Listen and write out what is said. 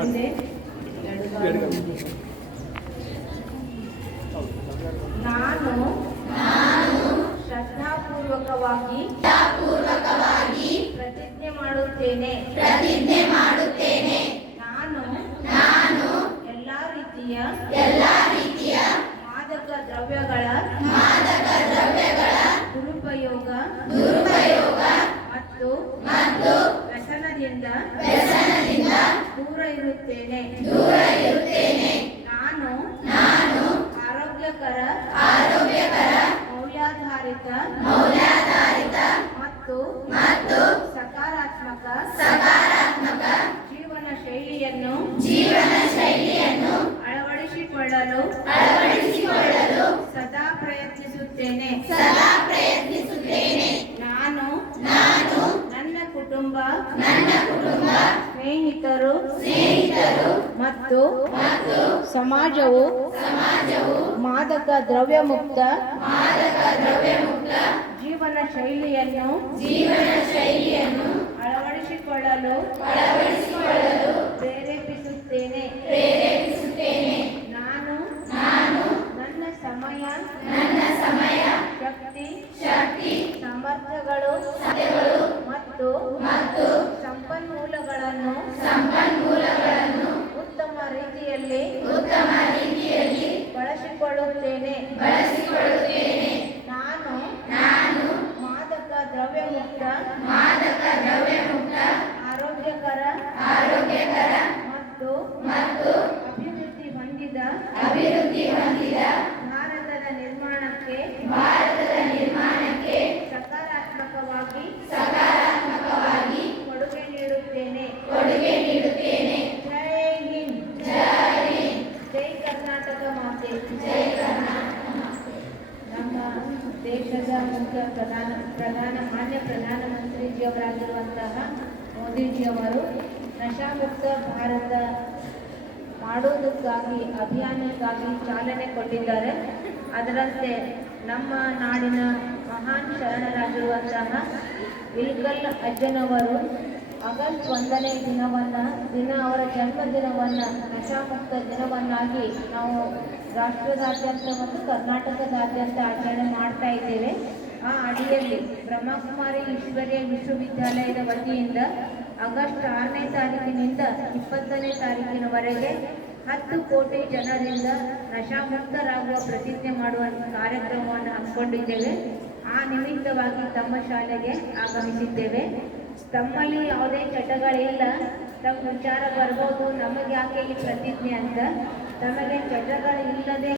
ಮುಂದೆ ನಾನು ಶ್ರದ್ಧಾಪೂರ್ವಕವಾಗಿ ಪ್ರತಿಜ್ಞೆ ಮಾಡುತ್ತೇನೆ. ನಾನು ಎಲ್ಲಾ ರೀತಿಯ ಮಾದಕ ದ್ರವ್ಯಗಳ ದುರುಪಯೋಗ ಮತ್ತು ವ್ಯಸನದಿಂದ ದೂರ ಇರುತ್ತೇನೆ. ನಾನು ಆರೋಗ್ಯಕರ ಮೌಲ್ಯಾಧಾರಿತ ಮತ್ತು ಸಕಾರಾತ್ಮಕ ಜೀವನ ಶೈಲಿಯನ್ನು ಅಳವಡಿಸಿಕೊಳ್ಳಲು ಸದಾ ಪ್ರಯತ್ನಿಸುತ್ತೇನೆ. ನಾನು ನನ್ನ ಕುಟುಂಬ ಸ್ನೇಹಿತರು ಮತ್ತು ಸಮಾಜವು ಮಾದಕ ದ್ರವ್ಯ ಮುಕ್ತ ಜೀವನ ಶೈಲಿಯನ್ನು ಅಳವಡಿಸಿಕೊಳ್ಳಲು ಪ್ರೇರೇಪಿಸುತ್ತೇನೆ. ನಾನು ನನ್ನ ಸಮಯ ಶಕ್ತಿ ಸಾಮರ್ಥ್ಯಗಳು ಮತ್ತು ಸಂಪನ್ಮೂಲಗಳನ್ನು ಉತ್ತಮ ರೀತಿಯಲ್ಲಿ ಬಳಸಿಕೊಳ್ಳುತ್ತೇನೆ. ನಾನು ಮಾದಕ ದ್ರವ್ಯ ಮುಕ್ತ ಆರೋಗ್ಯಕರ ಮತ್ತು ಅಭಿವೃದ್ಧಿ ಹೊಂದಿದ ಭಾರತದ ನಿರ್ಮಾಣಕ್ಕೆ ಸಕಾರಾತ್ಮಕವಾಗಿ ಕೊಡುಗೆ ನೀಡುತ್ತೇನೆ. ಜೈ ಹಿಂದ್, ಜೈ ಕರ್ನಾಟಕ ಮಾತೆ. ನಮ್ಮ ದೇಶದ ಮುಖ್ಯ ಮಾನ್ಯ ಪ್ರಧಾನಮಂತ್ರಿಜಿಯವರಾಗಿರುವಂತಹ ಮೋದಿಜಿಯವರು ನಶಾಮುಕ್ತ ಭಾರತ ಮಾಡುವುದಕ್ಕಾಗಿ ಅಭಿಯಾನಕ್ಕಾಗಿ ಚಾಲನೆ ಕೊಟ್ಟಿದ್ದಾರೆ. ಅದರಂತೆ ನಮ್ಮ ನಾಡಿನ ಮಹಾನ್ ಶರಣರಾಗಿರುವಂತಹ ಇಳಕಲ್ ಅಜ್ಜನವರು ಆಗಸ್ಟ್ 1ನೇ ದಿನ ಅವರ ಜನ್ಮದಿನವನ್ನು ನಶಾಮುಕ್ತ ದಿನವನ್ನಾಗಿ ನಾವು ರಾಷ್ಟ್ರದಾದ್ಯಂತ ಮತ್ತು ಕರ್ನಾಟಕದಾದ್ಯಂತ ಆಚರಣೆ ಮಾಡ್ತಾ ಇದ್ದೇವೆ. ಆ ಅಡಿಯಲ್ಲಿ ಬ್ರಹ್ಮಕುಮಾರಿ ಈಶ್ವರ್ಯ ವಿಶ್ವವಿದ್ಯಾಲಯದ ವತಿಯಿಂದ ಆಗಸ್ಟ್ 6ನೇ ತಾರೀಕಿನಿಂದ 20ನೇ ತಾರೀಕಿನವರೆಗೆ 10 ಕೋಟಿ ಜನರಿಂದ ನಶಾಮುಕ್ತರಾಗುವ ಪ್ರತಿಜ್ಞೆ ಮಾಡುವ ಕಾರ್ಯಕ್ರಮವನ್ನು ಹಮ್ಮಿಕೊಂಡಿದ್ದೇವೆ. ಆ ನಿಮಿತ್ತವಾಗಿ ತಮ್ಮ ಶಾಲೆಗೆ ಆಗಮಿಸಿದ್ದೇವೆ. ತಮ್ಮಲ್ಲಿ ಯಾವುದೇ ಚಟಗಳಿಲ್ಲ, ತಮ್ಮ ವಿಚಾರ ಬರ್ಬೋದು, ನಮಗೆ ಯಾಕೆ ಈ ಪ್ರತಿಜ್ಞೆ ಅಂತ. ತಮಗೆ ಚಟಗಳಿಲ್ಲದೆ